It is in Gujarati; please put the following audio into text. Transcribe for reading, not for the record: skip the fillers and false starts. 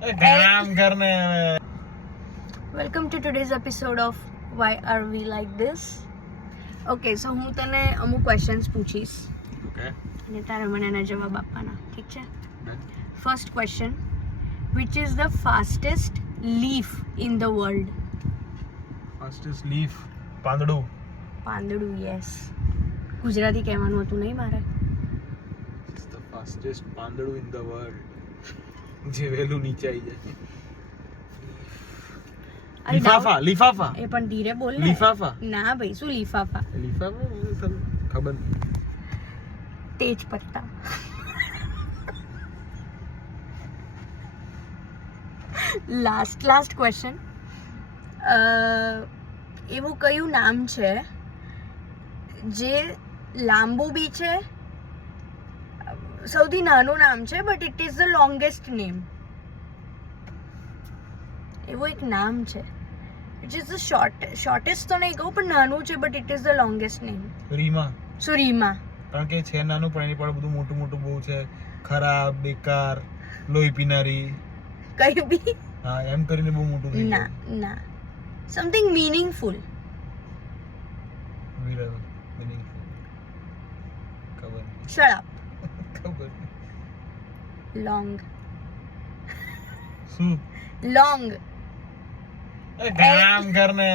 काम करने welcome to today's episode of why are we like this. Okay, so હું તને અમુક ક્વેશ્ચન્સ પૂછીશ ओके અને તારે મને એના જવાબ આપવાના, ઠીક છે? First question, which is the fastest leaf in the world? Fastest leaf પાંદડું. પાંદડું, યસ. ગુજરાતી કહેવાનું હતું નહીં મારે. ઇટ્સ ધ ફાસ્ટેસ્ટ પાંદડું ઇન ધ વર્લ્ડ. જે વેલું નીચે આવી જાય. અરે લિફાફા લિફાફા એ પણ ધીરે બોલ ને. લિફાફા ના ભાઈ, શું લિફાફા? લિફાફા મને ખબર નહીં. તેજ પત્તા. લાસ્ટ ક્વેશ્ચન, એવું કયું નામ છે જે લાંબુ બી છે, સૌથી નાનું નામ છે, but it is the longest name? એવું એક નામ છે વિચ ઇઝ ધ શોર્ટેસ્ટ તો નહીં કહું, પણ નાનું છે, but it is the longest name. Rima. શું રીમા? કારણ કે છે નાનું પણ એની પર બધું મોટું મોટું બહુ છે. ખરાબ, બેકાર, લોહી પીનારી. કઈ બી હા, એમ કરીને બહુ મોટું થઈ ના ના, સમથિંગ મીનિંગફુલ. વિરલ meaningful. ખબર નહીં. Shut up. ખબર નહીં. લોંગ. શું લોંગ. काम करने